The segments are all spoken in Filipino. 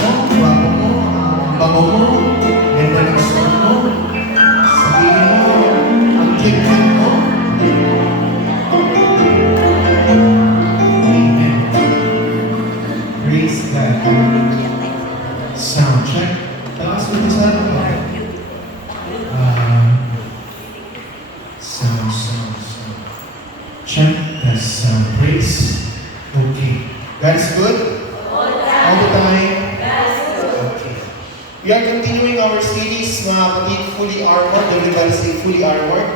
mo, guwapo mo, ang bango mo, ganda ng suot mo, sabihin mo, ang cute-cute mo. Amen. Praise God. Sound check. Takas mo sa ano ba? Sound. Check. That's praise. Okay. God is good? All the time? Okay. We are continuing our series, mga kapatid, Fully Armored. Everybody say Fully Armored.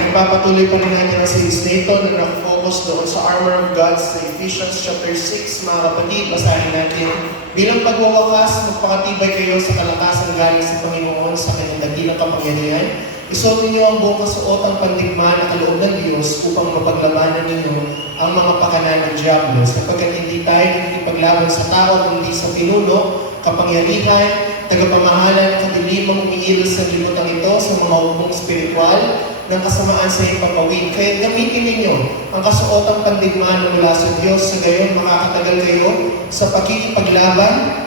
Nagpapatuloy pa rin natin ang series na ito na nakafocus doon sa armor of God sa Ephesians chapter 6. Mga kapatid, basahin natin. Bilang pagwawakas, magpakatibay kayo sa kalakasan galing sa Panginoon sa kanyang dakilang kapangyarihan. Isuot ninyo ang buong kasuotang pandigma na kaloob ng Diyos upang mapaglabanan ninyo ang mga pakanan ng Diablo, sapagkat hindi tayo nakikipaglaban sa tao kundi sa pinuno, kapangyarihan, tagapamahalan, kadilimang umiilos sa libutan ito sa mga upong spiritual ng kasamaan sa ipapawid. Kaya gamitin ninyo ang kasuotang pandigma na mula sa Diyos, sa gayon makakatagal kayo sa pakikipaglaban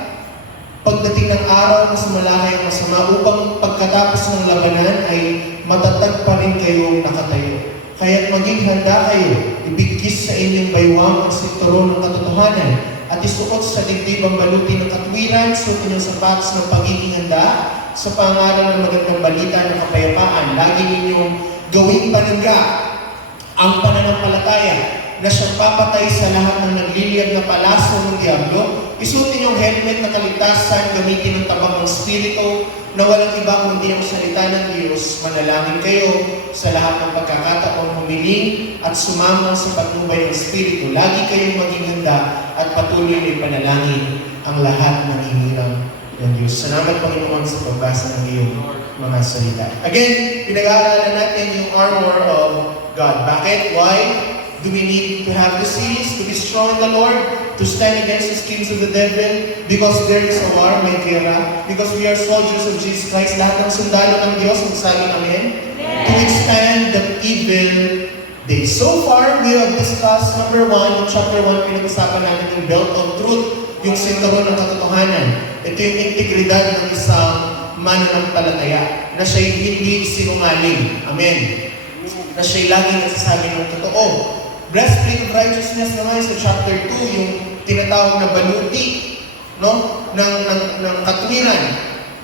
pagdating ng araw na sumalakay ang masama upang pagkatapos ng labanan ay matatag pa rin kayong nakatayo. Kaya't maging handa kayo, ibigkis sa inyong baywang ang sinturo ng katotohanan at isuot sa dibdib ang baluti ng katwiran, suotin yung sapatos ng pagiging handa sa pangaral ng magandang balita ng kapayapaan. Lagi ninyong gawing panangga ang pananampalataya na siyang papatay sa lahat ng nagliliyab na palaso ng Diablo. Isuotin yung helmet na kaligtasan, gamitin ang tabang ng Espiritu na walang iba kundi ang salita ng Diyos. Manalangin kayo sa lahat ng pagkakataon, humiling at sumama sa patnubay ng Espiritu. Lagi kayong maging handa at patuloy na ipanalangin ang lahat ng hiniram ng Diyos. Salamat, Panginoon, sa pagbasa ng iyong mga salita. Again, pinag-aaralan natin yung armor of God. Bakit? Why do we need to have the series? To be strong in the Lord, to stand against the schemes of the devil, because there is a war, may kira, because we are soldiers of Jesus Christ. Lahat ng sundalo ng Diyos, magsabing amen? To withstand the evil day. So far, we have discussed number 1, in chapter 1, pinag-usapan natin yung belt of truth, yung sinturon ng katotohanan. Ito yung integridad ng isang mananampalataya, na siya'y hindi sinungaling. Amen. Na siya'y laging nagsasabi ng totoo. Breastplate of righteousness naman sa chapter 2, yung tinatawag na baluti, no? ng katwiran,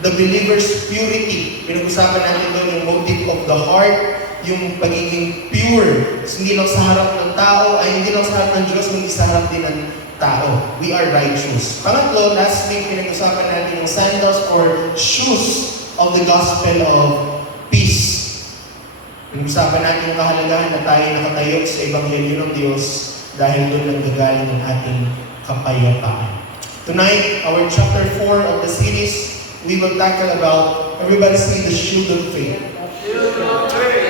the believer's purity. Pinag-usapan natin doon yung motive of the heart, yung pagiging pure. Hindi lang sa harap ng tao, ay hindi lang sa harap ng Diyos, hindi sa harap din ng tao. We are righteous. Pangatlo, last week pinag-usapan natin yung sandals or shoes of the gospel of peace. Pinag-usapan natin yung kahalagahan na tayo nakatayo sa Ebanghelyo ng Diyos dahil doon nanggagaling ang ating kapayapaan. Tonight, our chapter 4 of the series, we will tackle about, everybody say the shield of faith.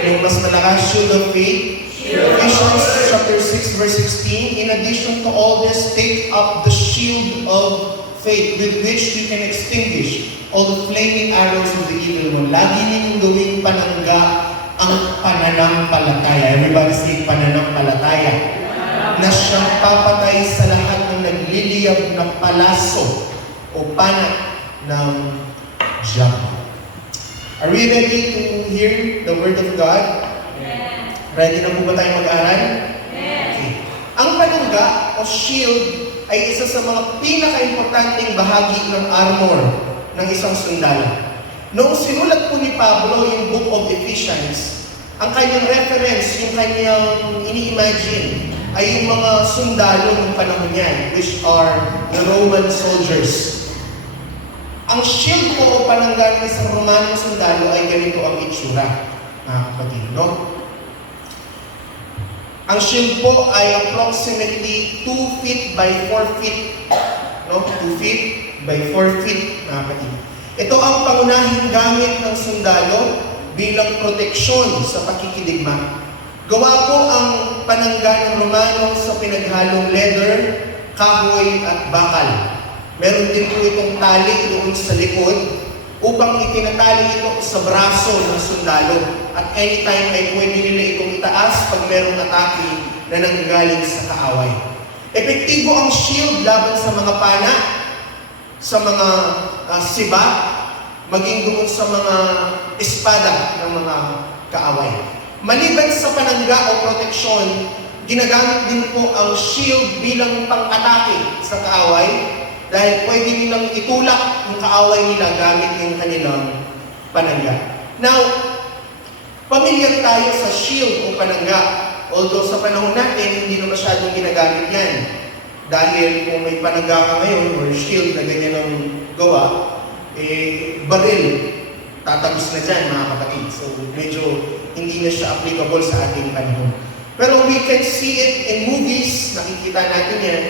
Yung mas malakas, shield of faith. Ephesians chapter 6 verse 16, in addition to all this, take up the shield of faith with which you can extinguish all the flaming arrows of the evil one. Lagi ninyong gawing panangga ang pananampalataya. Everybody say pananampalataya. Na siyang papatay sa lahat ng nagliliyab na palaso o panat ng Diablo. Are we ready to hear the Word of God? Amen. Ready na po ba tayo mag-aral? Okay. Ang panangga o shield ay isa sa mga pinaka-importanting bahagi ng armor ng isang sundalo. Noong sinulat po ni Pablo yung Book of Ephesians, ang kanyang reference, yung kanyang ini-imagine, ay yung mga sundalo ng panahon niyan, which are the Roman soldiers. Ang shield po o panangga ng isang Romanong sundalo ay ganito ang itsura, mga kapatid, no? Ang shield po ay approximately 2 feet by 4 feet, no? 2 feet by 4 feet, mga kapatid. Ito ang pangunahing gamit ng sundalo bilang proteksyon sa pakikidigma. Gawa po ang panangga ng Romano sa pinaghalong leather, kahoy at bakal. Meron din po itong tali doon sa likod upang itinatali ito sa braso ng sundalo. At anytime ay pwede nila itong itaas pag merong atake na nanggagaling sa kaaway. Epektibo ang shield laban sa mga pana, sa mga siba, maging doon sa mga espada ng mga kaaway. Maliban sa panangga o proteksyon, ginagamit din po ang shield bilang pang-atake sa kaaway dahil pwede nilang itulak yung kaaway nila gamit yung kanilang panangga. Now, pamilyar tayo sa shield o panangga. Although sa panahon natin, hindi na masyadong ginagamit yan. Dahil kung may panangga ka ngayon or shield na ganyan ang gawa, baril, tatagos na dyan mga kapatid. So medyo hindi na siya applicable sa ating panahon. Pero we can see it in movies, nakikita natin yan,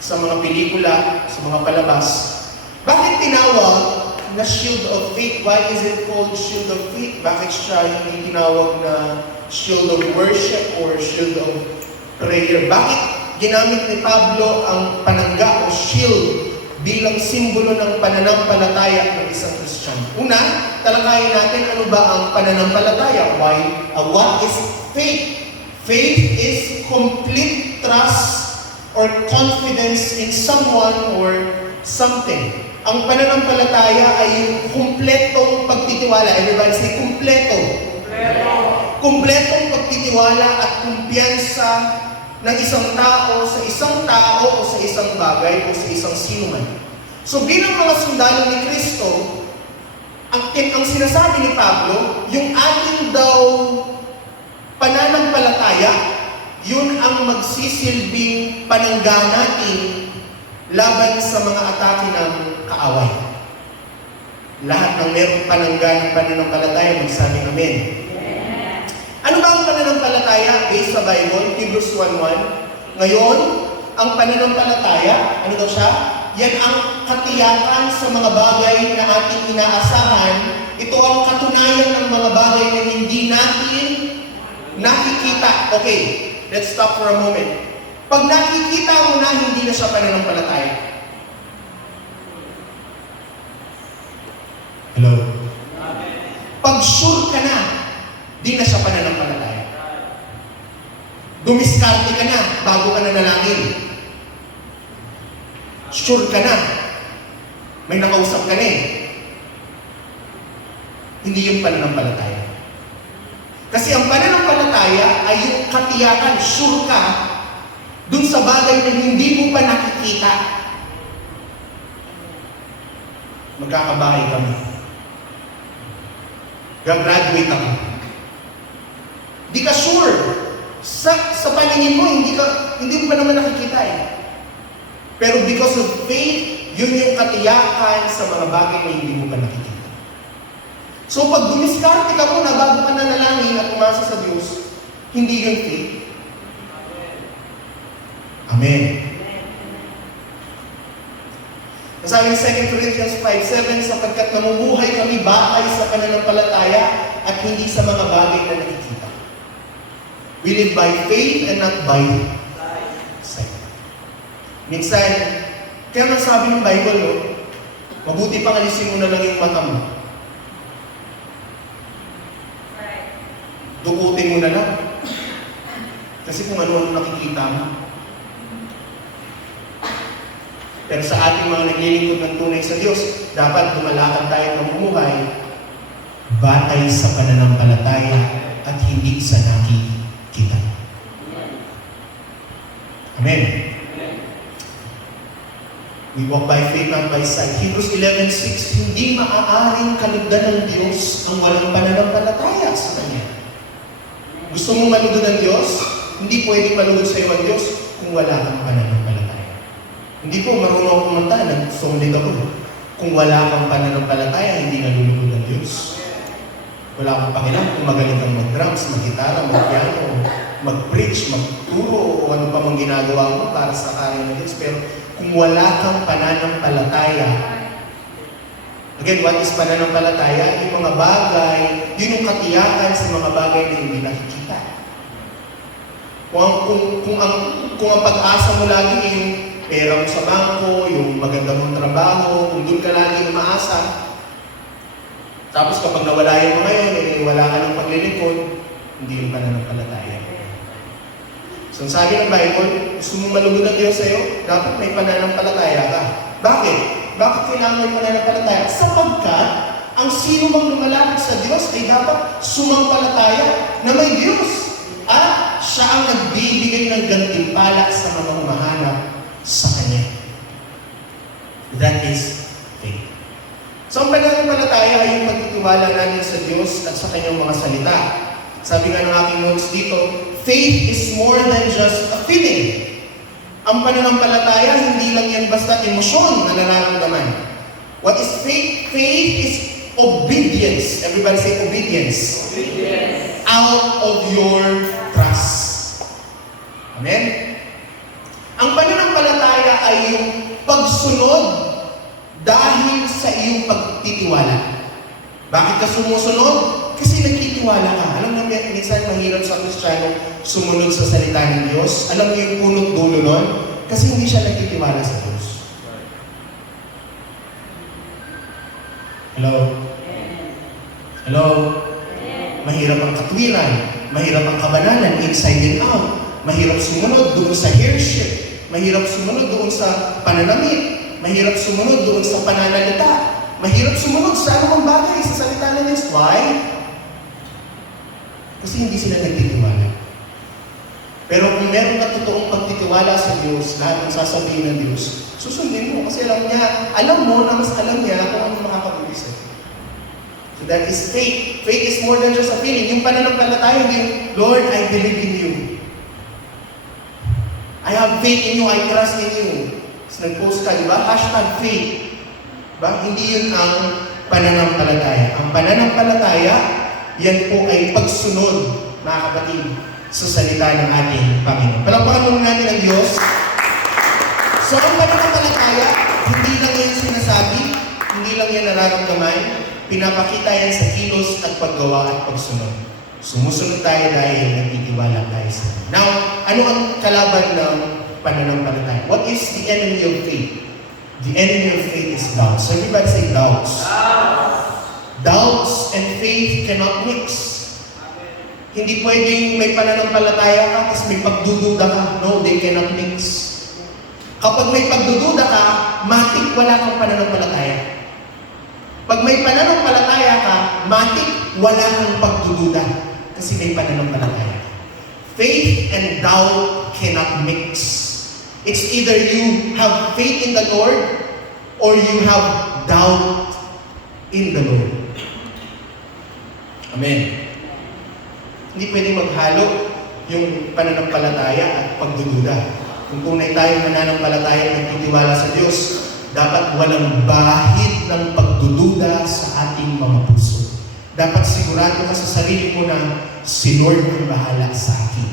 sa mga pelikula, sa mga palabas. Bakit tinawag na shield of faith? Why is it called shield of faith? Bakit siya hindi tinawag na shield of worship or shield of prayer? Bakit ginamit ni Pablo ang panangga o shield bilang simbolo ng pananampalataya ng isang Christian? Una, talakayin natin ano ba ang pananampalataya. What is faith? Faith is complete trust or confidence in someone or something. Ang pananampalataya ay yung kumpletong pagtitiwala. Everybody say, kumpleto. Kumpletong pagtitiwala at kumpiyansa ng isang tao o sa isang bagay o sa isang sinuman. So bilang mga sundalo ni Kristo, ang sinasabi ni Pablo, yung ating daw pananampalataya, yun ang magsisilbing panangga natin laban sa mga atake ng kaaway. Lahat ng merong panangga ng pananampalataya, magsabi amen. Ano ba ang pananampalataya based sa Bible? Hebrews 1:1. Ngayon, ang pananampalataya, ano daw siya? Yan ang katiyakan sa mga bagay na ating inaasahan. Ito ang katunayan ng mga bagay na hindi natin nakikita. Okay, let's stop for a moment. Pag nakikita mo na, hindi na siya pananampalataya. Hello? Pag sure ka na, di na siya pananampalataya. Dumiskarte ka na bago ka na nalangin. Sure ka na. May nakausap ka na eh. Hindi yung pananampalataya. Kasi ang pananampalataya ay yung katiyakan, sure ka, dun sa bagay na hindi mo pa nakikita. Magkakabahay kami. Gagraduate ako. Di ka sure. Sa paningin mo, hindi mo pa naman nakikita eh. Pero because of faith, yun yung katiyakan sa mga bagay na hindi mo pa nakikita. So pag dumiskarte ka muna bago ka na nalangin at umasa sa Diyos, hindi yun faith. Amen. Sabi ng 2 Corinthians 5:7, sapagkat namumuhay kami batay sa pananampalataya at hindi sa mga bagay na nakikita. We live by faith and not by sight. Minsan, kaya nga sabi ng Bible, no, mabuti pang alisin mo na lang yung mata mo. Dukutin mo na lang. Kasi kung ano-ano nakikita mo. Pero sa ating mga naglilingkod ng tunay sa Diyos, dapat lumalakad tayo ng bumuhay batay sa pananampalataya at hindi sa nakikita. Amen. We walk by faith, not by sight. Hebrews 11:6, hindi maaaring kalugdan ng Diyos ang walang pananampalataya sa Kanya. Gusto mong malugod ng Diyos? Hindi pwedeng malugod sa iyo ang Diyos kung wala kang pananampalataya. Hindi po marunong kumanta, nag-solid ako. Kung wala kang pananampalataya, hindi nalulugod ng Diyos. Wala kang pakialam kung magaling kang mag-drums, mag-gitara, mag-piano, mag-preach, magturo, o ano pa mang ginagawa mo para sa karya ng Diyos. Pero kung wala kang pananampalataya, again, what is pananampalataya? Yung mga bagay, yun yung katiyakan sa mga bagay na hindi nakikita. Kung ang pag-asa mo lagi yung pera mo sa bangko, yung maganda mong trabaho, kung doon ka lagi umaasa, tapos kapag nawala yung mga yun, wala ka ng paglilingkod, hindi yung pananampalataya. So So, sabi ng Bible, gusto mong malugod ang Diyos sa'yo, dapat may pananampalataya ka. Bakit? Bakit kailangan may pananampalataya? Sapagkat, ang sino mang lumalapit sa Diyos ay dapat sumampalataya na may Diyos. At siya ang nagbibigay ng gantimpala sa mga humahanap sa Kanya. That is faith. So, ang pananampalataya ay yung pagtitiwala natin sa Diyos at sa Kanyang mga salita. Sabi nga ng aking notes dito, faith is more than just a feeling. Ang pananampalataya, hindi lang yan basta emosyon na nararamdaman. What is faith? Faith is obedience. Everybody say obedience. Obedience. Out of your trust. Amen? Ang pananampalataya ay yung pagsunod dahil sa iyong pagtitiwala. Bakit ka sumusunod? Kasi nagtitiwala ka. Alam mo, minsan mahirap sa Kristiyano sumunod sa salita ng Diyos. Alam mo yung punot dulo nun? Kasi hindi siya nagtitiwala sa Diyos. Hello? Hello? Mahirap ang katwiran. Mahirap ang kabanalan, inside and out. Mahirap sumunod doon sa headship. Mahirap sumunod doon sa pananamit. Mahirap sumunod doon sa pananalita. Mahirap sumunod sa anumang bagay sa salita ng Diyos. Why? Kasi hindi sila nagtitiwala. Pero kung meron ka totoong pagtitiwala sa Diyos, lahat ng sasabihin ng Diyos, susundin mo. Kasi alam mo na mas alam niya kung ano makakabuti sa'yo. So that is faith. Faith is more than just a feeling. Yung pananampalataya, hindi, Lord, I believe in you. I have faith in you. I trust in you. So nag-post ka, di ba? Hashtag faith. Diba? Hindi yun ang pananampalataya. Ang pananampalataya, yan po ay pagsunod, mga kapatid, sa salita ng ating Panginoon. Palakpakan muna natin ang Diyos. So, ang pananampalataya, hindi lang yan sinasabi, hindi lang yan nararamdaman, pinapakita yan sa kilos at paggawa at pagsunod. Sumusunod tayo dahil nagtitiwala tayo sa Diyos. Now, ano ang kalaban ng pananampalataya? What is the enemy of faith? The enemy of faith is doubts. So everybody say doubts. Doubts and faith cannot mix. Hindi pwedeng may pananampalataya ka, tapos may pagdududa ka. No, they cannot mix. Kapag may pagdududa ka, matik wala kang pananampalataya. Pag may pananampalataya ka, matik wala kang pagdududa. Kasi may pananampalataya. Faith and doubt cannot mix. It's either you have faith in the Lord or you have doubt in the Lord. Amen. Hindi pwedeng maghalo yung pananampalataya at pagdududa. Kung tunay tayong mananampalataya at nagtitiwala sa Diyos, dapat walang bahid ng pagdududa sa ating mga puso. Dapat sigurado ka sa sarili mo na si Lord ang bahala sa akin.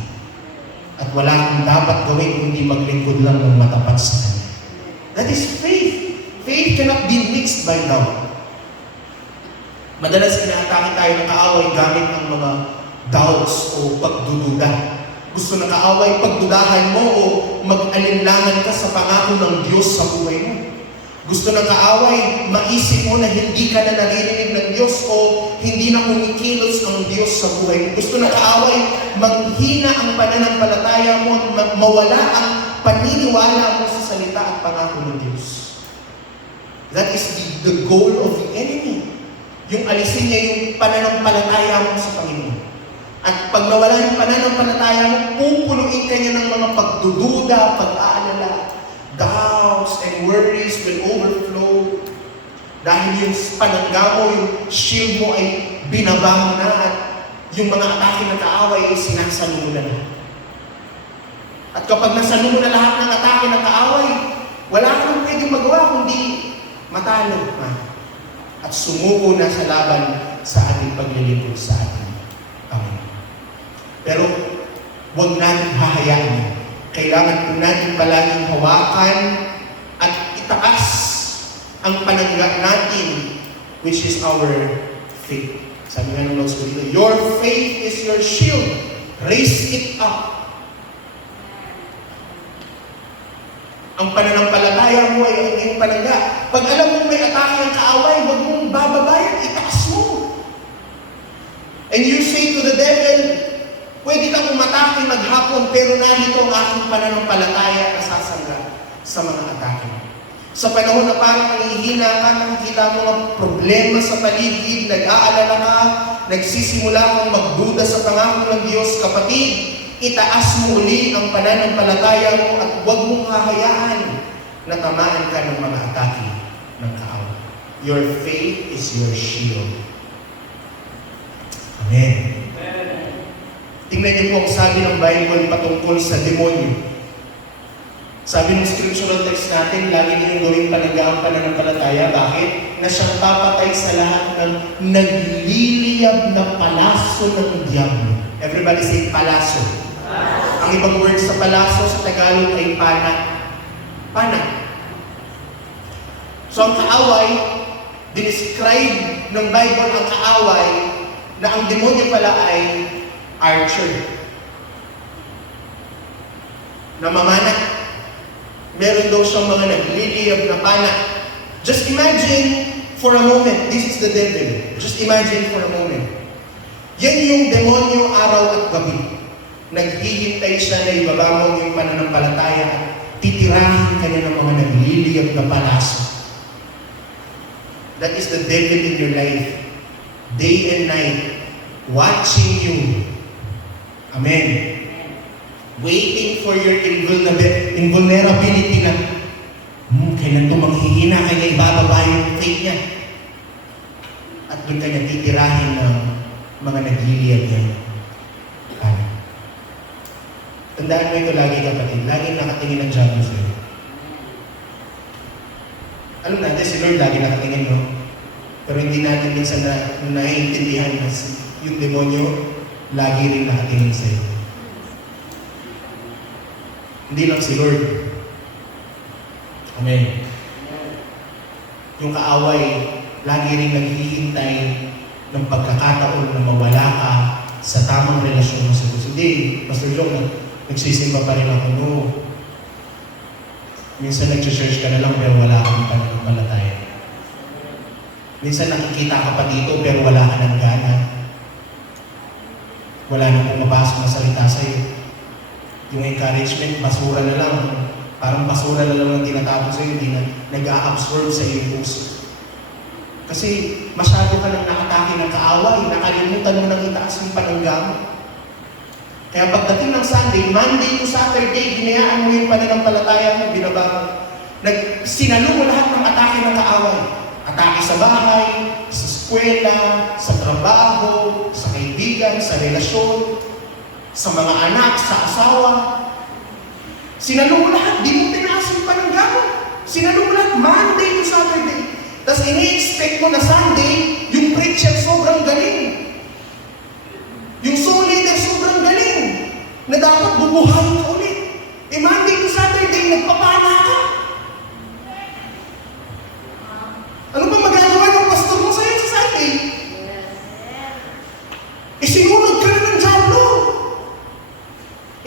At wala akong dapat gawin kundi maglingkod lang ng matapat sa Kanya. That is faith. Faith cannot be mixed by doubt. Madalas inaatake tayo ng kaaway gamit ang mga doubts o pagdududa. Gusto na kaaway pagdudahan mo o mag-alinlangan ka sa pangako ng Diyos sa buhay mo. Gusto ng kaaway, maisip mo na hindi ka na naririnig ng Diyos o hindi na kumikilos ang Diyos sa buhay mo. Gusto ng kaaway, maghina ang pananampalataya mo at mawala ang paniniwala mo sa salita at pangako ng Diyos. That is the goal of the enemy. Yung alisin niya yung pananampalataya mo sa Panginoon. At pag nawala yung pananampalataya mo, pupunuin ka niya ng mga pagdududa, pag-aalala, doubts and worries will overflow. Dahil yung panangga mo, yung shield mo ay binabaho na at yung mga atake ng kaaway ay sinasalo mo na lahat. At kapag nasalo mo na lahat ng atake ng kaaway, wala kang pwedeng magawa kundi matalo ka. At sumuko na sa laban sa ating paglilingkod sa ating Panginoon. Pero huwag natin hahayaan. Kailangan po natin palaging hawakan at itaas ang panangga natin, which is our faith. Sabi nga ng notes ko dito, your faith is your shield. Raise it up. Ang pananampalataya mo ay ang iyong panangga. Pag alam mong may atake ng kaaway, huwag mong bababayan, itaas mo. And you say to the devil, pwede kang umatake atake maghapon, pero narito ang aking pananampalataya na sasangga sa mga atake. Sa panahon na parang nangihina ka, nakikita mo ang problema sa paligid, nag-aalala ka, nagsisimula kang magduda sa pangako ng Diyos, kapatid, itaas mo uli ang pananampalataya mo at huwag mong hahayaan na tamaan ka ng mga atake ng kaaway. Your faith is your shield. Amen. Tingnan niyo po ang sabi ng Bible patungkol sa demonyo. Sabi ng scriptural text natin, lagi niyong gawing pananggaang pananampalataya. Bakit? Na siyang papatay sa lahat ng nagliliyab na palaso ng diablo. Everybody say palaso. Ang ibang word sa palaso sa Tagalog ay pana. Pana. So ang kaaway, dinescribe ng Bible ang kaaway na ang demonyo pala ay archer. Namamana. Meron daw siyang mga nagliliyab na pana. Just imagine for a moment, this is the devil. Just imagine for a moment. Yan yung demonyo araw at gabi. Naghihintay siya na ibaba mo yung pananampalataya at titirahin ka niya ng mga nagliliyab na palaso. That is the devil in your life. Day and night. Watching you. Amen. Waiting for your invulnerability na kailan ito manghihina, kaya ibababa yung faith niya. At doon kanya titirahin ng mga nagliliyab niya. Tandaan mo ito lagi, kapatid. Lagi nakatingin ang diablo sa'yo. Alam natin, si Lord lagi nakatingin, no? Pero hindi natin minsan naiintindihan na yung demonyo lagi rin nakatingin sa'yo. Hindi lang si Lord. Amen. Yung kaaway, lagi rin naghihintay ng pagkakataon na mawala ka sa tamang relasyon mo sa Diyos. Hindi, Pastor John, nagsisimba pa rin ako. No. Minsan nag-church ka na lang pero wala kang pananampalataya. Minsan nakikita ka pa dito pero wala ka ng gana. Wala nang pumapasok na salita sa'yo. Yung encouragement, basura na lang. Parang basura na lang ang tinatapos sa'yo, hindi na nag-a-absorb sa iyong puso. Kasi masyado ka nang nakatake ng kaaway, nakalimutan mo nang itaas yung panangga mo. Kaya pagdating ng Sunday, Monday to Saturday, ginayaan mo yung pananampalataya mo, binaba mo. Sinalo mo lahat ng atake ng kaaway. Atake sa bahay, sa eskwela, sa trabaho, sa kaibigan, sa relasyon, sa mga anak, sa asawa. Sinalo mo lahat, di mo tinaas yung panangga mo. Sinalo mo lahat, Monday to Saturday. Tapos ini-expect mo na Sunday, yung preacher sobrang galing. Yung soul leader sobrang galing. Na dapat bubuhayin ka ulit. Monday to Saturday, nagpapana ka. Ano ba magagawa ng pastor mo sa'yo sa Sunday? Sinunod ka na ng diablo.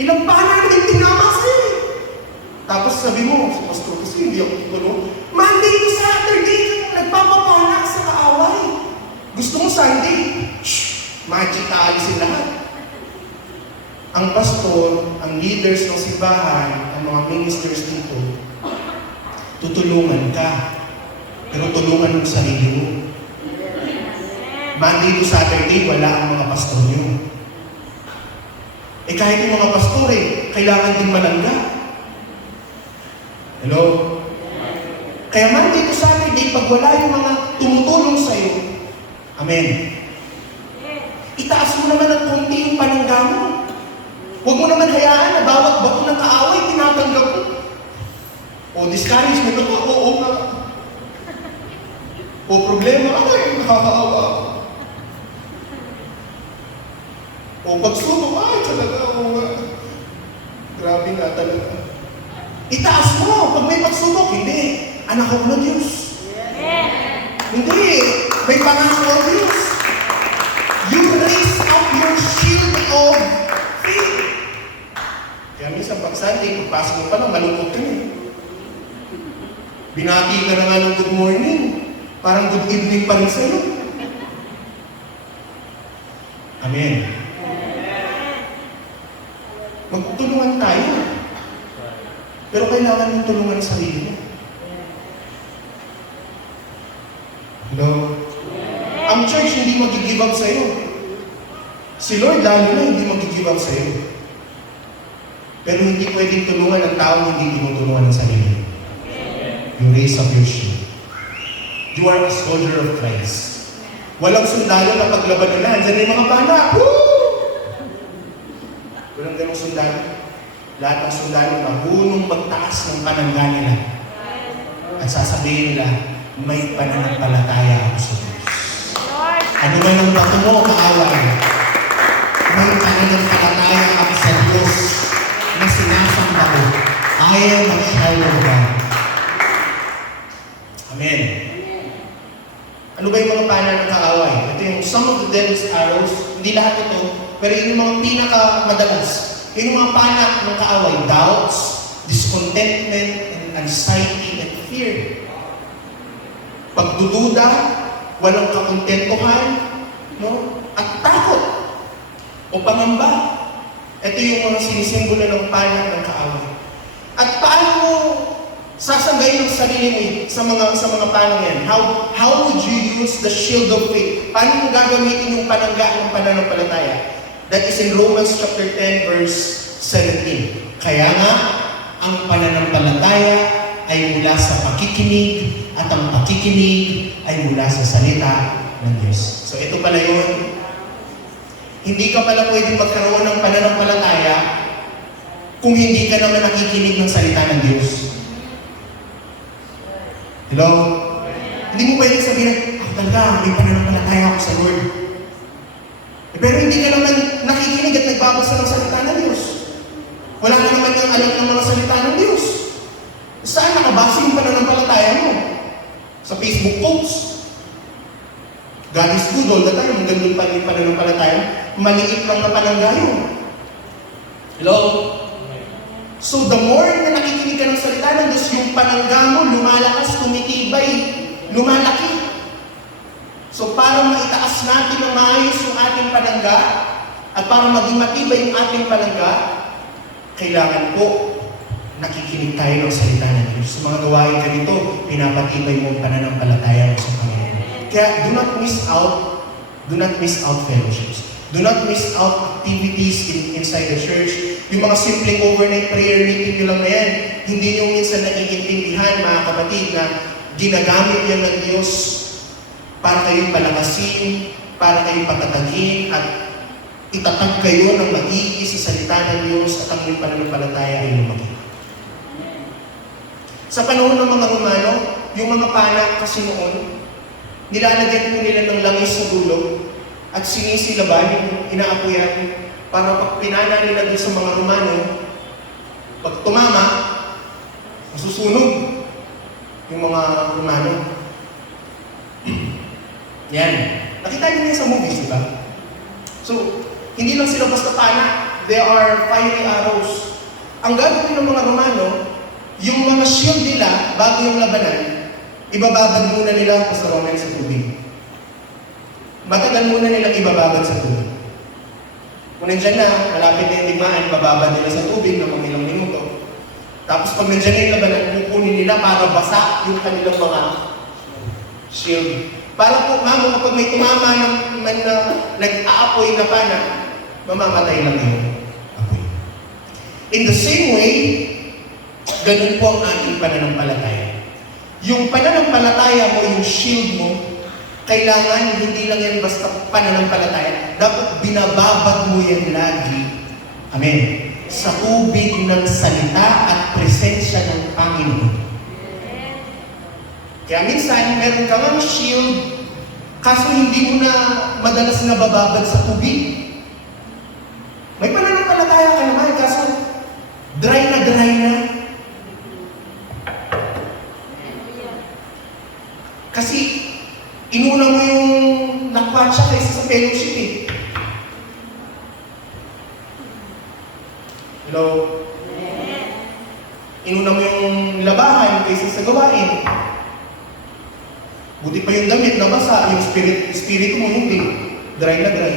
Ilang pana na yung tinama sa'yo. Tapos sabi mo, si pastor kasi hindi ako tulong. Monday to Saturday, nagpapapana sa kaaway. Gusto mo Sunday? Shhh! Magic kaalisin lahat. Ang pastor, ang leaders ng simbahan, ang mga ministers dito, tutulungan ka. Pero tulungan mo sarili mo. Monday to Saturday, wala ang mga pastor nyo. Kahit yung mga pastor kailangan din malangga. Hello? Kaya Monday to Saturday, pag wala yung mga tumutulong sa'yo, amen. Itaas mo naman ng konti yung panangga mo. Huwag mo naman hayaan na bawat bato ng kaaway, tinatanggap mo. O discouragement ako, oo nga. O problema ako nakakaawa ako. O pagsubok, talaga ako nga. Grabe nga talaga. Itaas mo, pag may pagsubok, hindi. Anak ko ng Diyos. Hindi, may pangako ng Diyos. You raise up your shield of faith. Kaya minsan pag Sunday, pagpasok mo pa lang, malungkot ka na. Binati ka na nga ng good morning. Parang good evening pa rin sa'yo. Amen. Pero kailangan mong tulungan ang sarili mo. Hello? Ang church hindi mag-give up sa'yo. Si Lord lalo na hindi mag-give up sa'yo. Pero hindi pwedeng tulungan ng tao hindi tinutulungan ng sarili. You raise up your shield. You are a soldier of Christ. Walang sundalo na paglaban nila. Andiyan yung mga bana. Woo! Walang ganong sundalo. Lahat ng sundalo marunong magtaas ng panangga nila. At sasabihin nila, may pananampalataya ako sa Diyos. Ano man ang bato mo, kaaway? May pananampalataya ako sa Diyos na sinasamba ko. I am a child of God. Amen. Ano ba yung mga pana ng kaaway? Ito yung some of the devil's arrows. Hindi lahat ito. Pero yung mga pinakamadalas. Yung mga pana ng kaaway. Doubts, discontentment, and anxiety, and fear. Pagdududa, walang kakontentuhan, no? At takot o pangamba. Ito yung mga sinisimbolo ng pana ng kaaway. At paano mo sasanggayin ang sarili mo sa mga panang yan? How would you use the shield of faith? Paano mo gagamitin yung panangga ng pananampalataya? That is in Romans chapter 10 verse 17. Kaya nga, ang pananampalataya ay mula sa pakikinig at ang pakikinig ay mula sa salita ng Diyos. So ito pala yun. Hindi ka pala pwedeng magkaroon ng pananampalataya kung hindi ka naman nakikinig ng salita ng Diyos. Hello? Hindi mo pwedeng sabihin, ako talaga, may pananampalataya ako sa Lord. Pero hindi ka naman nakikinig at nagbabasa ng salita ng Diyos. Wala ka naman yung alam ng mga salita ng Diyos. Saan nakabase yung pananampalataya mo? Sa Facebook posts. God is good all the time. Ang gandun pa yung pananampalataya. Maliit lang na pananggayo. Hello? So the more na nakikinig ka ng salita ng Diyos, yung panangga mo, lumalakas, tumitibay, lumalaki. So para maitaas natin ng maayos yung ating panangga, at para maging matibay yung ating panangga, kailangan po nakikinig tayo ng salita ng Diyos. Sa mga gawain ganito, pinapatibay mo ang pananampalataya mo sa Panginoon. Kaya do not miss out fellowships. Do not miss out activities inside the church. Yung mga simpleng overnight prayer meeting nyo lang na yan, hindi nyo minsan naiintindihan, mga kapatid, na ginagamit yan ng Diyos para kayong palakasin, para kayong patatagin, at itatag kayo ng magiging sa salita ng Diyos at ang inyong pananampalataya ay lumaki. Sa panahon ng mga Romano, yung mga pana kasi noon, nilalagyan po nila ng langis sa dulo at sinisilaban yung inaapoyan para pag pinana nila doon sa mga Romano, pag tumama, masusunog yung mga Romano. Yan. Nakita niyo yan sa movies, di ba? So, hindi lang sila basta pana, there are fiery arrows. Ang gagawin ng mga Romano, yung mga shield nila, bago yung labanan, ibababad muna nila sa Roman sa tubig. Matagal muna nilang ibababad sa tubig. Kung nandiyan na, malapit na yung digmaan, bababad nila sa tubig ng mga ilang minuto. Tapos pag nandiyan na yung labanan, kukunin nila para basa yung kanilang mga shield. Para po, mamo, kapag may tumama ng nag-aapoy na pana, mamamatay lang yung apoy. In the same way, ganun po ang ating pananampalataya. Yung pananampalataya mo, yung shield mo, kailangan hindi lang yan basta pananampalataya. Dapat binababad mo yan lagi. Amen. Sa tubig ng salita at presensya ng Panginoon. Kaya minsan, meron ka ng shield, kaso hindi mo na madalas nabababad sa tubig. May pananampalataya ka naman, kaso dry na. Kasi, inuna mo yung lakwatsa kaysa sa fellowship eh. Hello? Inuna mo yung labahan kaysa sa gawain. Buti pa yung damit na basa, yung spirit mo hindi. Dry na dry.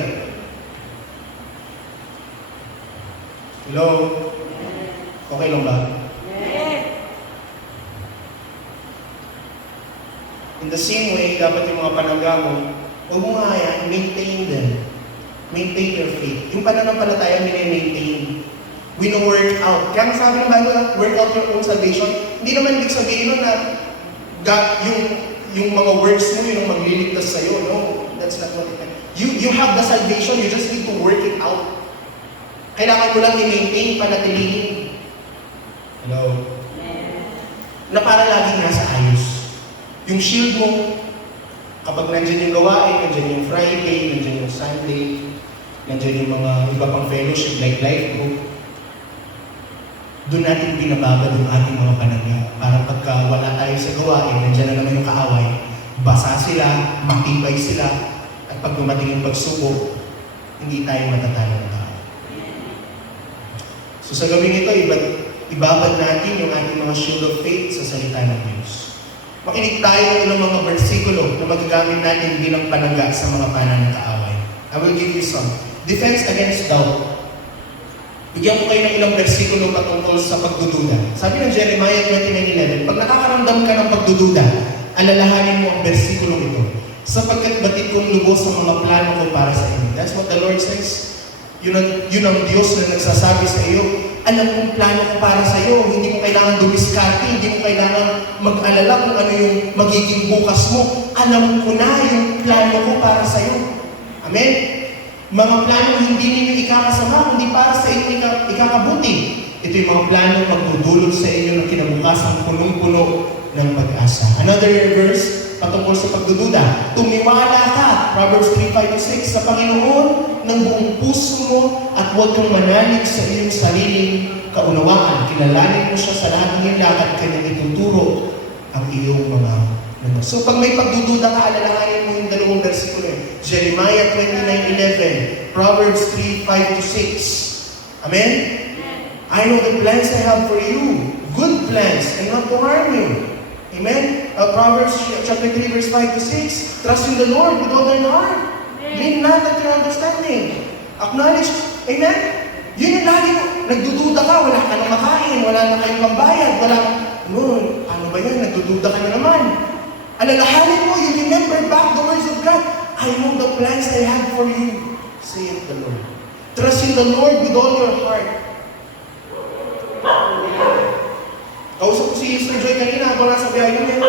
Hello? Okay lang ba? In the same way, dapat yung mga panangga mo, huwag mo nga hayaan, maintain them. Maintain your faith. Yung pananampalataya, maintain. Wino-work out. Kaya ang sabi ng Bible, work out your own salvation. Hindi naman ibig sabihin nun na yung mga works mo, yung magliligtas sa'yo. No, that's not what it means. You have the salvation, you just need to work it out. Kailangan mo lang i-maintain, panatilihin. Hello? Na para laging nasa ayos. Yung shield mo, kapag nandyan yung gawain, nandyan yung Friday, nandyan yung Sunday, nandyan yung mga iba pang fellowship like life group, doon natin binababad yung ating mga panangga. Para pagka wala tayo sa gawain, nandyan na naman yung kaaway, basa sila, matibay sila, at pag dumating yung pagsubok, hindi tayo matatalo ng tao. So sa gawin ito, ibabad natin yung ating mga shield of faith sa salita ng Diyos. Makinig tayo ng ilang mga bersikulo na magagamit natin bilang panangga sa mga panan ng kaaway. I will give you some. Defense against doubt. Bigyan ko kayo ng ilang bersikulo patungkol sa pagdududa. Sabi ng Jeremiah 29:11, pag nakakaramdam ka ng pagdududa, alalahanin mo ang bersikulo ito. Sapagkat batid kong lubos ang mga plano ko para sa inyo. That's what the Lord says. Yun ang Diyos na nagsasabi sa iyo. Alam kong plano ko para sa iyo. Hindi mo kailangan dumiskarte, hindi mo kailangan mag-alala kung ano yung magiging bukas mo. Alam ko na yung plano ko para sa iyo. Amen? Mga plano hindi ninyo ikakasama, kundi para sa inyo ikakabuti. Ito yung mga plano magdudulot sa inyo ng kinabukasang punong-puno ng pag-asa. Another verse patungkol sa pagdududa. Tumiwala ka, Proverbs 3:5-6, sa Panginoon ng buong puso mo at huwag kang manalig sa iyong sariling kaunawaan. Kilalanin mo siya sa lahat ng hilak at kanyang ituturo ang iyong mga ano. So pag may pagdududa ka, alalahanin mo yung dalawang versikulo. Jeremiah 29:11, Proverbs 3:5-6. Amen? I know the plans I have for you, good plans, and not to harm you. Amen? Proverbs chapter 3:5-6, trust in the Lord with all thine heart. Lean not at your understanding. Acknowledge. Amen? Yun yung lagi, nagdududa ka, wala ka nang makain, wala na kayong pambayad, ano ba yan, nagdududa ka na naman. Alalahanin mo, you remember back the words of God. I know the plans I have for you, saith the Lord. Trust in the Lord with all your heart. Kausap ko si Sister Joy kanina habang nasa biyahe niya.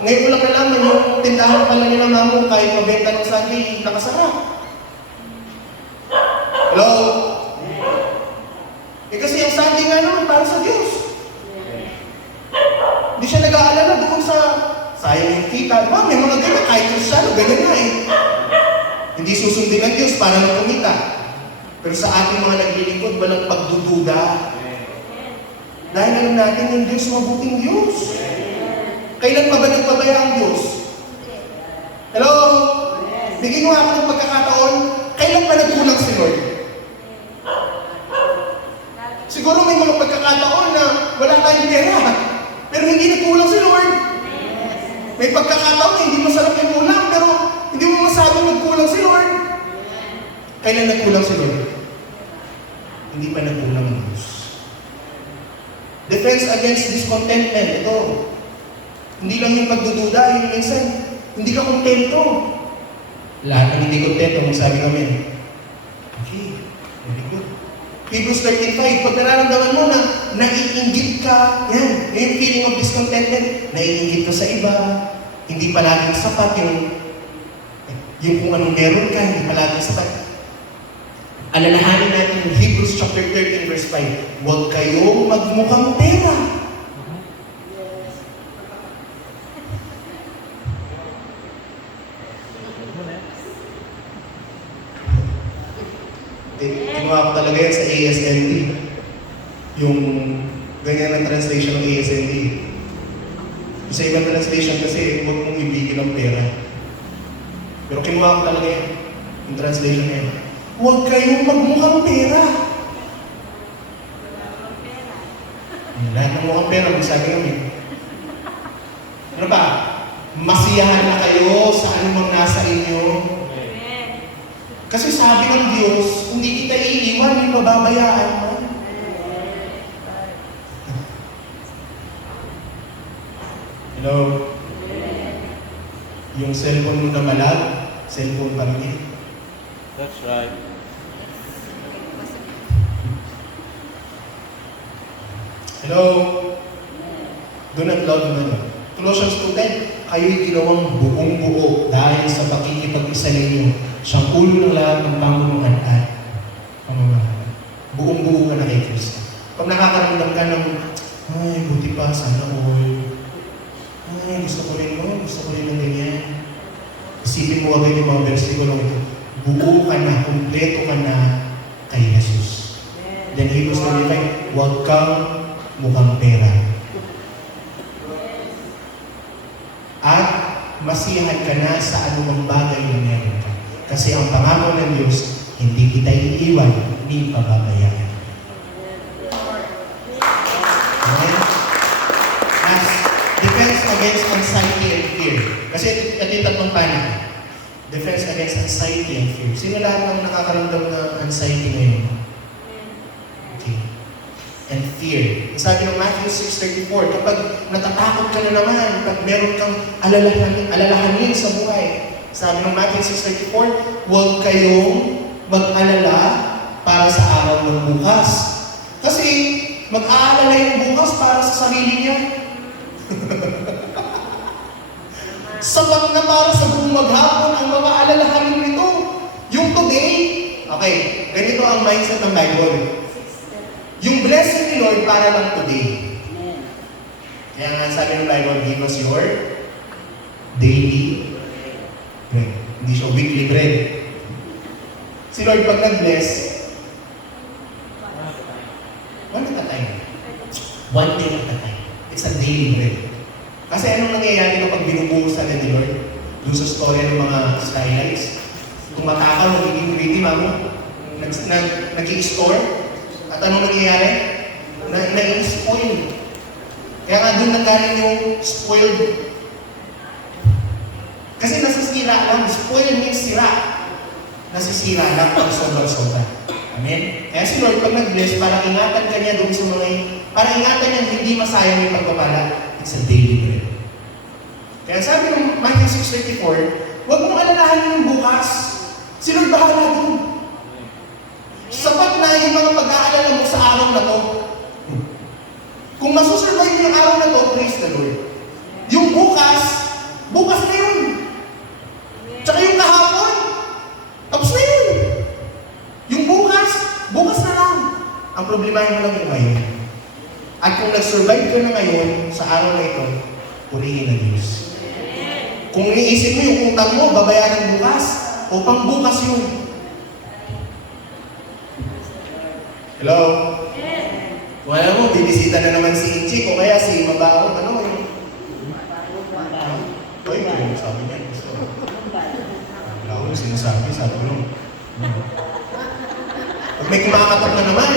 Ngayon ko lang nalaman yung tindahan pala nila mamo kahit mabenta ng Sunday, nakasara. Hello? Kasi yung Sunday nga naman para sa Diyos. Hindi siya nag-aalala doon sa sayang yung kita. Diba? May mga ganyan, kahit Kristyano, ganyan na eh. Hindi susundin ng Diyos para lang kumita. Pero sa ating mga naglilingkod, walang pagdududa. Dahil alam natin yung Diyos, mabuting Diyos. Kailan pa ba nagpabaya ang Diyos? Hello? Bigyan mo ako ng pagkakataon, kailan pa nagkulang si Lord? Siguro may mga pagkakataon na wala tayong pera, pero hindi nagkulang si Lord. May pagkakataon na hindi masarap yung kulang, pero hindi mo masabing nagkulang si Lord. Kailan nagkulang si Lord? Hindi pa nagkulang ang Diyos. Defense against discontentment. Ito. Hindi lang yung pagdududa, yung minsan, hindi ka kontento. Lahat ng hindi kontento, magsabi kami, okay, very good. Hebrews 13:5, pag nararamdaman mo na naiinggit ka, yan, yung feeling of discontentment, naiinggit ka sa iba, hindi palaging sapat yung kung anong meron ka, hindi palaging sapat. Alalahanin natin yung Hebrews chapter 13:5, huwag kayong magmukhang pera. Kinuha ko talaga yan sa ASND. Yung ganyan ang translation ng ASND. Sa ibang translation kasi, huwag mong ibigin ng pera. Pero kinuha ko talaga yan. Yung translation na yan. Huwag kayong magmukhang pera. Lahat ng mukhang pera, magsabi namin. Ano ba? Masiyahan na kayo sa anumang nasa inyo. Kasi sabi ng Diyos, hindi kita iiwan, hindi pababayaan mo. Hello? Yung cellphone mo na malag, cellphone pa rin. That's right. Hello? Do not love money. Colossians 2:10, kayo'y ginawang buong buo dahil sa pakikipag-isa ninyo siyang ulo ng lahat ng pamunuan at pamamahala. Buong buo ka na kay Kristo. Pag nakakaramdam ka ng, ay, buti pa, sana all. Ay, gusto ko rin ng ganyan. Isipin mo agad yung mga versikulo ito. Buo ka na, kumpleto ka na kay Jesus. Then Hebrews 25, huwag kang mukhang pera. At masiyahan ka na sa anumang bagay na meron ka. Kasi ang pangako ng Diyos, hindi kita iiwan, ni pababayaan. Amen? As defense against anxiety and fear. Kasi ito yung tatlong panig. Defense against anxiety and fear. Sino lahat ng nakakaramdam ng anxiety ngayon? Okay. And fear. Sabi ng Matthew 6:34, kapag natatakot ka na naman, pag meron kang alalahanin sa buhay, sabi ng Matthew 6:34, huwag kayong mag-alala para sa araw ng bukas. Kasi mag-aalala yung bukas para sa sarili niya. Sapat na para sa buong maghapon ang mga alalahanin nito. Yung today, okay, ganito ang mindset ng Bible. Yung blessing ni Lord para lang today. Kaya nga sabi ng Bible, give us your daily bread. Hindi siya weekly bread. Si Lord pag nag-bless, one at a time. One day at a time. It's a daily bread. Kasi anong nangyayari kapag binubuhusan na ni Lord? Doon sa story ng mga skylights. Tumatakaw, nagiging greedy, mamo. Nag-i-store. At anong nangyayari? Na-spoil. Kaya nga doon nanggaling yung spoiled. Kasi nasisira lang. Spoil means sira. Nasisira lang pag sobra-sobra. Amen? Kaya si Lord pag nag-bless, para ingatan ka niya doon sa mga para ingatan niya hindi masayang yung pagpapala. It's a daily bread. Kaya sabi ng Matthew 6:34, huwag mong alalahanin yung bukas. Si Lord bahala doon. Sapat na yung mga pag-aalala mo sa araw na to. Kung masusurvive yung araw na to, praise the Lord. Yung bukas, bukas na yun. Tsaka yung kahapon, tapos na yun. Yung bukas, bukas na lang. Ang problema mo lang yung ngayon. At kung nag-survive ka na ngayon sa araw na ito, purihin ang Diyos. Kung iniisip mo yung utang mo, babayaran bukas, o pang bukas yun. Hello? Kung alam mo, bibisita na naman si Inchi, o kaya si Mabao, ano yung... Uy, ano yung sabi niya? Wala ko yung sinasabi, sabi ko lang. Pag may kumakatok na naman,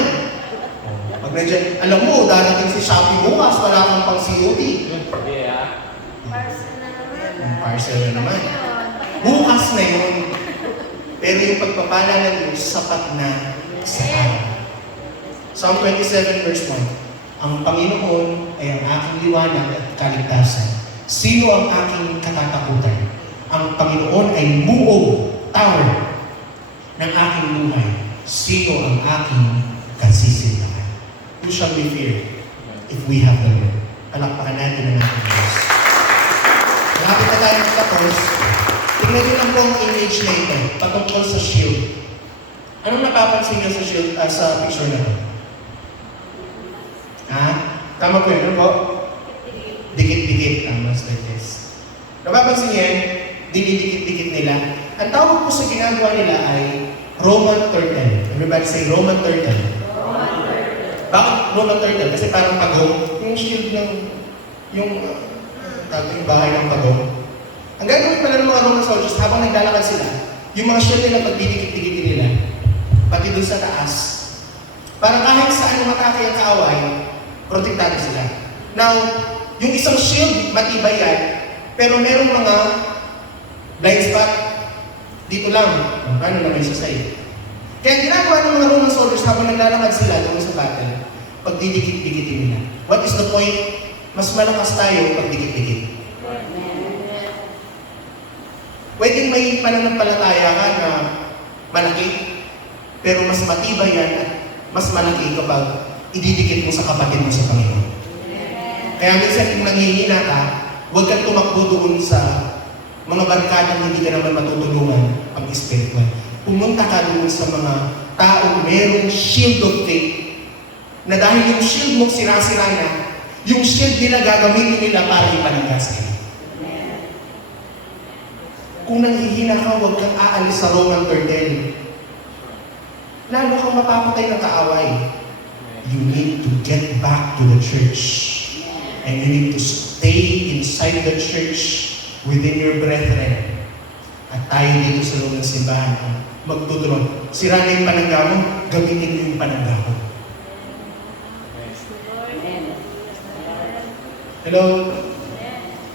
pag nandiyan, alam mo, darating si Shopee bukas, wala kang pang COD. Yeah. Parcel na naman. Bukas na yun. Pero yung pagpapala ng Diyos, sapat na sa araw. Psalm 27 verse 1. Ang Panginoon ay ang aking liwanag at kaligtasan. Sino ang aking katatakutan? Ang Panginoon ay buong tower ng aking buhay. Sino ang aking kasisindahan? Who shall we fear if we have the Lord? Palakpakan natin ang ating Diyos. Malapit na tayo tapos. Tingnan niyo lang po ang image na ito, patungkol sa shield. Anong napapansin niyo sa shield, sa picture na ito? Ha? Tama po yun, ano po? Dikit-dikit ang master test. Napapansin niyo yan? Dinidikit-dikit nila. Ang tawag po sa ginagawa nila ay Roman turtle. Everybody say Roman turtle. Roman turtle. Bakit Roman turtle? Kasi parang pagong. Yung shield ng... yung bahay ng pagong. Ang gagawin pala ng mga Roman soldiers, habang naglalakad sila, yung mga shield nila pagdidikit-dikitin nila, pati dun sa taas. Para kahit saan umatake ang kaaway, protektado sila. Now, yung isang shield, matibay yan, pero merong mga blind spot dito lang. Paano naman isa sa'yo? Kaya ginagawa ng mga Roman soldiers habang naglalakad sila doon sa battle, pagdidikit-dikitin nila. What is the point? Mas malakas tayo pag dikit-dikit. Pwedeng may pananampalataya ka na malaki, pero mas matibay yan at mas malaki kapag ididikit mo sa kapatid mo sa Panginoon. Kaya minsan kung nanghihina ka, huwag kang tumakbo doon sa mga barkadang hindi ka naman matutulungan pang spiritual. Pumunta ka doon sa mga taong merong shield of faith, na dahil yung shield mo sira-sira na, yung shield nila gagamitin nila para ipananggas ka. Kung nanghihina ka, huwag kang aalis sa Roman 13. Lalo kang mapapatay ng kaaway. You need to get back to the church. And you need to stay inside the church within your brethren. At tayo dito sa loob ng simbahan, magtutulong. Sira na yung panangga mo, gamitin mo yung panangga mo. Hello?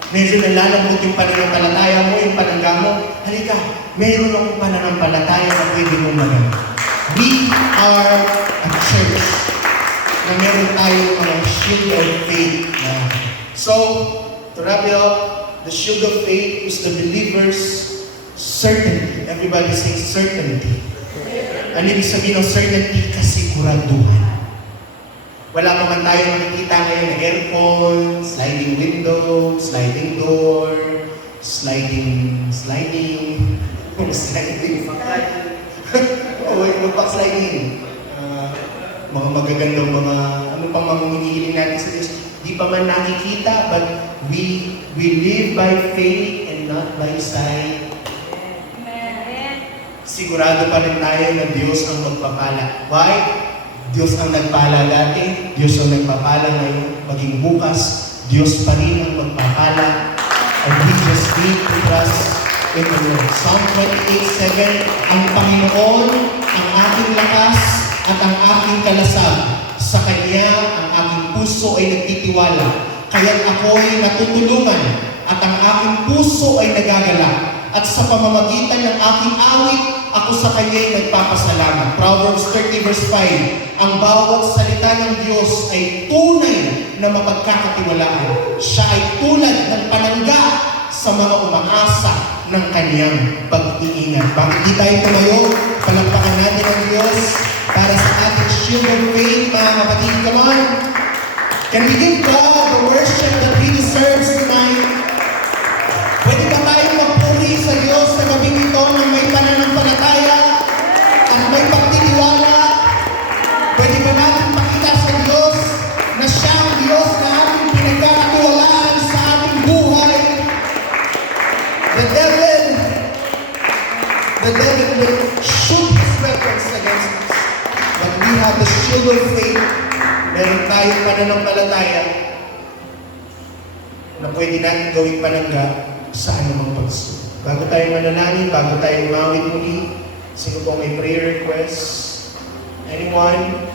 Medyo nalalambot yung pananampalataya mo, yung panangga mo. Halika, mayroon akong pananampalataya na pwede mong magamit. We are a church na meron tayong mga shield of faith. So, to wrap it up, the shield of faith is the believer's certainty. Everybody say certainty. Ano ibig sabihin ng certainty? Kasiguraduhan. Wala pa man tayo makikita ngayon na aircon, sliding window, sliding door, sliding. Oh, wait, mag-backsliding. Mga magagandang mga, ano pang mga hinihiling natin sa Diyos. Di pa man nakikita, but we live by faith and not by sight. Sigurado pa rin tayo na Diyos ang magpapala. Why? Diyos ang nagpala dati, Diyos ang nagpapala ngayon, maging bukas, Diyos pa rin ang magpapala. And we just need to trust in the Lord. Psalm 28:7, ang Panginoon ang aking lakas at ang aking kalasag. Sa Kanya ang aking puso ay nagtitiwala. Kaya't ako'y natutulungan at ang aking puso ay nagagala. At sa pamamagitan ng aking awit, ako sa Kanya'y nagpapasalamat. Proverbs 30 verse 5, ang bawat salita ng Diyos ay tunay na mapagkakatiwalaan. Siya ay tulad ng panangga sa mga umaasa ng Kanyang pag-iingat. Bakit di tayo tumayo? Palampakan natin ang Diyos para sa ating shield of faith, mga kapatid. Come on! Can we give God the worship that He deserves tonight? Pwede ba tayong magpuri sa Diyos sa gabing ito na may pananampalataya at may pagtitiwala? Pwede ba natin pakita sa Diyos na siya ang Diyos na ating pinagkakatiwalaan sa ating buhay? The devil will shoot his weapons against us. But we have the shield of faith. Meron tayong pananampalataya na pwede natin gawing panangga sa anumang pagsubok. Bago tayo manalangin, bago tayo umawit muli, sino po may prayer request? Anyone?